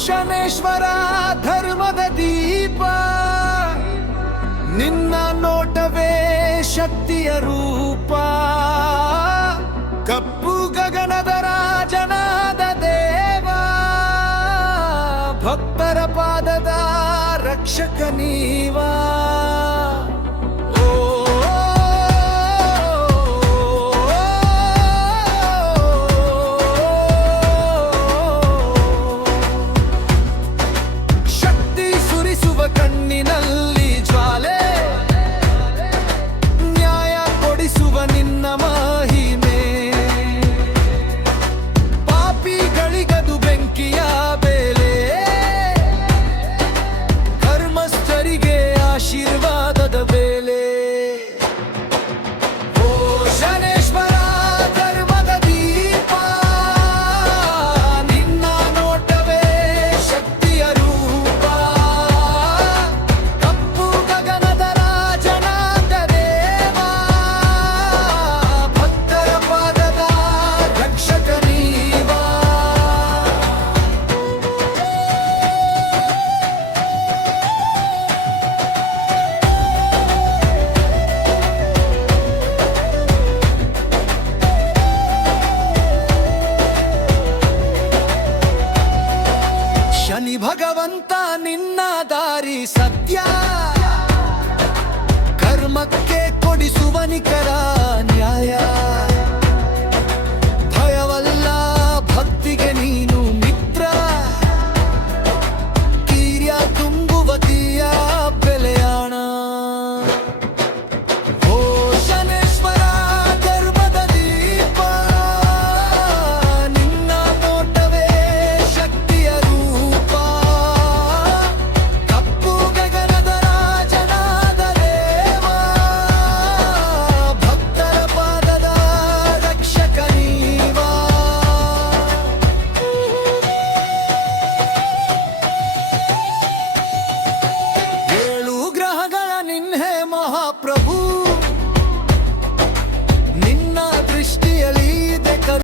ಶನೇಶ್ವರ ಧರ್ಮದ ದೀಪ, ನಿನ್ನ ನೋಟವೇ ಶಕ್ತಿಯ ರೂಪ. ಕಪ್ಪು ಗಗನದ ರಾಜನಾದ ದೇವ, ಭಕ್ತರ ಪಾದದ ರಕ್ಷಕ ನೀವಾ. ಕಣ್ಣಿನಲ್ಲಿ ಜ್ವಾಲೆ, ನ್ಯಾಯ ಕೊಡಿಸುವ ನಿನ್ನ ಮಹಿಮೆ. ಪಾಪಿಗಳಿಗದು ಬೆಂಕಿಯ ಬೆಲೆ, ಧರ್ಮಸ್ಥರಿಗೆ ಆಶೀರ್ವಾದದ ಬೆಲೆ. ಓ ಶನೇಶ್ವರ ಧರ್ಮದ ದೀಪ, ನಿನ್ನ ನೋಟವೇ ಶಕ್ತಿಯ ರೂಪ. ಶನಿ ಭಗವಂತ ನಿನ್ನ ದಾರಿ ಸತ್ಯ, ಕರ್ಮಕ್ಕೆ ಕೊಡಿಸುವ ನಿಖರ